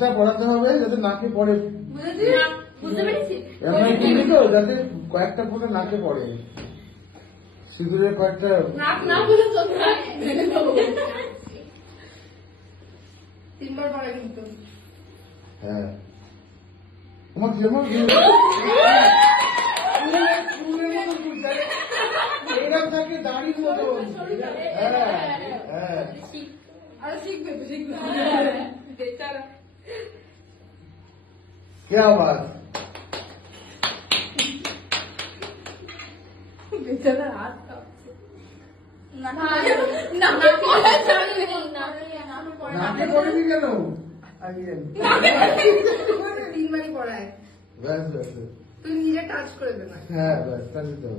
সিঁদুরটা পড়াতে হবে যাতে নাকে পড়ে, বুঝতে পেরেছি তো যাতে কয়েকটা ফোঁটা নাকে পড়ে, সিঁদুরের কয়েকটা। তিনবার পড়া কিন্তু। হ্যাঁ তোমার যেমন এরকম থাকে দাঁড়িয়ে মতো। হ্যাঁ হ্যাঁ আরো শিখবে তো শিখবে। क्या बात। বেচারা হাত কাঁপছে। নাকে পড়েনি কেন? তিনবারই পড়ায়, ব্যাস ব্যাস, তুই নিজে টাচ করে দে না। হ্যাঁ ব্যাস, তাহলে তো